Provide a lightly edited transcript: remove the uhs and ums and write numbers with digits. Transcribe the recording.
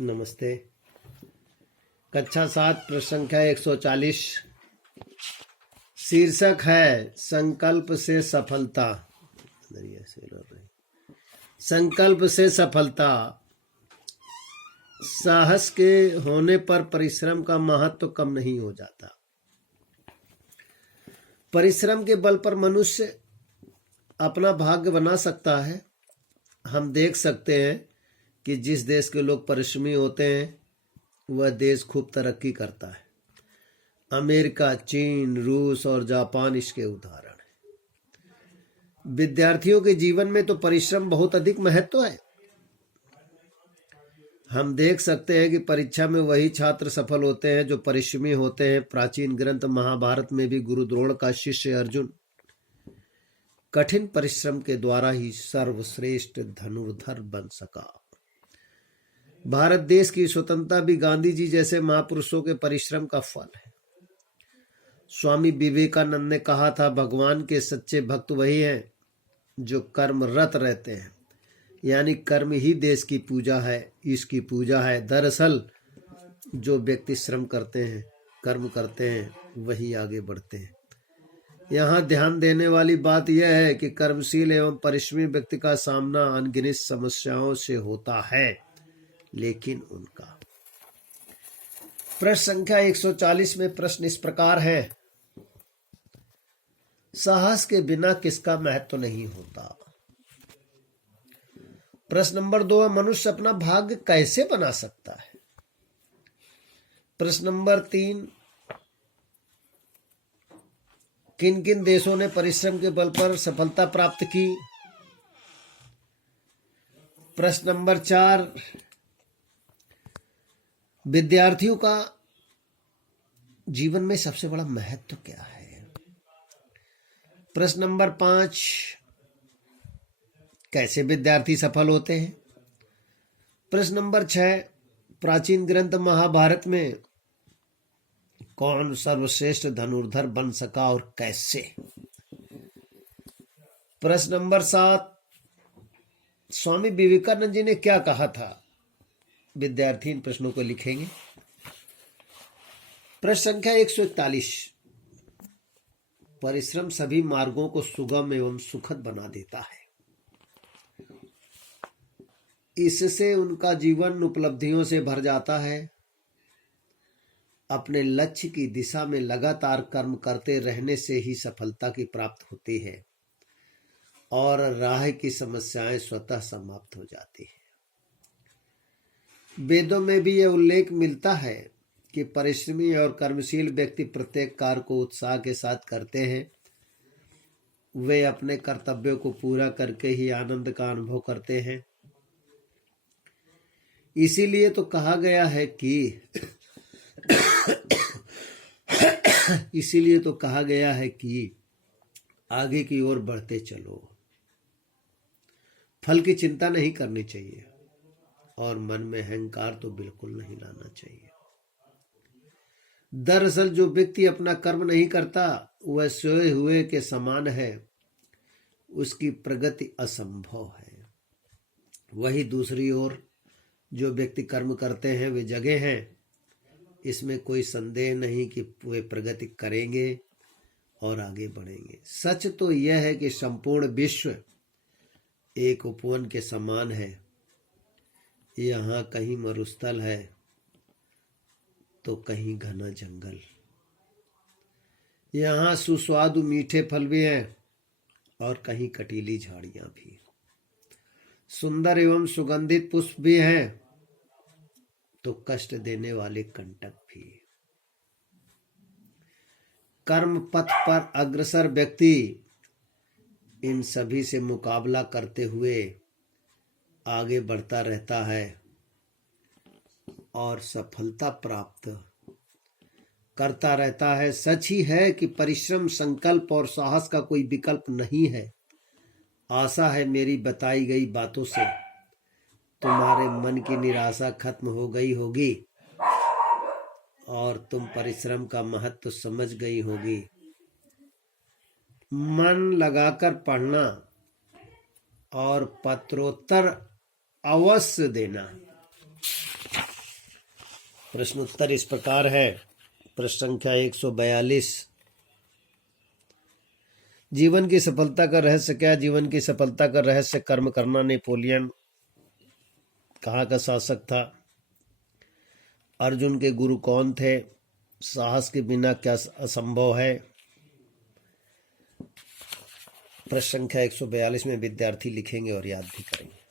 नमस्ते। कक्षा 7 प्रश्न संख्या 140। शीर्षक है संकल्प से सफलता। संकल्प से सफलता। साहस के होने पर परिश्रम का महत्व कम नहीं हो जाता। परिश्रम के बल पर मनुष्य अपना भाग्य बना सकता है। हम देख सकते हैं कि जिस देश के लोग परिश्रमी होते हैं वह देश खूब तरक्की करता है। अमेरिका, चीन, रूस और जापान इसके उदाहरण हैं। विद्यार्थियों के जीवन में तो परिश्रम बहुत अधिक महत्व है। हम देख सकते हैं कि परीक्षा में वही छात्र सफल होते हैं जो परिश्रमी होते हैं। प्राचीन ग्रंथ महाभारत में भी गुरु द्रोण का शिष्य अर्जुन कठिन परिश्रम के द्वारा ही सर्वश्रेष्ठ धनुर्धर बन सका। भारत देश की स्वतंत्रता भी गांधी जी जैसे महापुरुषों के परिश्रम का फल है। स्वामी विवेकानंद ने कहा था, भगवान के सच्चे भक्त वही हैं जो कर्मरत रहते हैं, यानी कर्म ही देश की पूजा है, इसकी पूजा है। दरअसल जो व्यक्ति श्रम करते हैं, कर्म करते हैं, वही आगे बढ़ते हैं। यहाँ ध्यान देने वाली बात यह है कि कर्मशील एवं परिश्रमी व्यक्ति का सामना अनगिनत समस्याओं से होता है, लेकिन उनका। प्रश्न संख्या 140 में प्रश्न इस प्रकार है, साहस के बिना किसका महत्व नहीं होता। प्रश्न नंबर 2, मनुष्य अपना भाग्य कैसे बना सकता है। प्रश्न नंबर 3, किन किन देशों ने परिश्रम के बल पर सफलता प्राप्त की। प्रश्न नंबर 4, विद्यार्थियों का जीवन में सबसे बड़ा महत्व क्या है। प्रश्न नंबर 5, कैसे विद्यार्थी सफल होते हैं। प्रश्न नंबर 6, प्राचीन ग्रंथ महाभारत में कौन सर्वश्रेष्ठ धनुर्धर बन सका और कैसे। प्रश्न नंबर 7, स्वामी विवेकानंद जी ने क्या कहा था। विद्यार्थी इन प्रश्नों को लिखेंगे। प्रश्न संख्या 141, परिश्रम सभी मार्गों को सुगम एवं सुखद बना देता है। इससे उनका जीवन उपलब्धियों से भर जाता है। अपने लक्ष्य की दिशा में लगातार कर्म करते रहने से ही सफलता की प्राप्ति होती है और राह की समस्याएं स्वतः समाप्त हो जाती है। वेदों में भी यह उल्लेख मिलता है कि परिश्रमी और कर्मशील व्यक्ति प्रत्येक कार्य को उत्साह के साथ करते हैं। वे अपने कर्तव्यों को पूरा करके ही आनंद का अनुभव करते हैं। इसीलिए तो कहा गया है कि आगे की ओर बढ़ते चलो। फल की चिंता नहीं करनी चाहिए और मन में अहंकार तो बिल्कुल नहीं लाना चाहिए। दरअसल जो व्यक्ति अपना कर्म नहीं करता वह सोए हुए के समान है, उसकी प्रगति असंभव है। वही दूसरी ओर जो व्यक्ति कर्म करते हैं वे जगे हैं। इसमें कोई संदेह नहीं कि वे प्रगति करेंगे और आगे बढ़ेंगे। सच तो यह है कि संपूर्ण विश्व एक उपवन के समान है। यहाँ कहीं मरुस्थल है तो कहीं घना जंगल। यहाँ सुस्वादु मीठे फल भी हैं और कहीं कटीली झाड़ियां भी। सुंदर एवं सुगंधित पुष्प भी हैं तो कष्ट देने वाले कंटक भी। कर्म पथ पर अग्रसर व्यक्ति इन सभी से मुकाबला करते हुए आगे बढ़ता रहता है और सफलता प्राप्त करता रहता है। सच ही है कि परिश्रम, संकल्प और साहस का कोई विकल्प नहीं है। आशा है मेरी बताई गई बातों से तुम्हारे मन की निराशा खत्म हो गई होगी और तुम परिश्रम का महत्व समझ गई होगी। मन लगाकर पढ़ना और पत्रोत्तर अवश्य देना। प्रश्न उत्तर इस प्रकार है। प्रश्न संख्या 142, जीवन की सफलता का रहस्य क्या है? जीवन की सफलता का रहस्य कर्म करना। नेपोलियन कहाँ का शासक था? अर्जुन के गुरु कौन थे? साहस के बिना क्या असंभव है? प्रश्न संख्या 142 में विद्यार्थी लिखेंगे और याद भी करेंगे।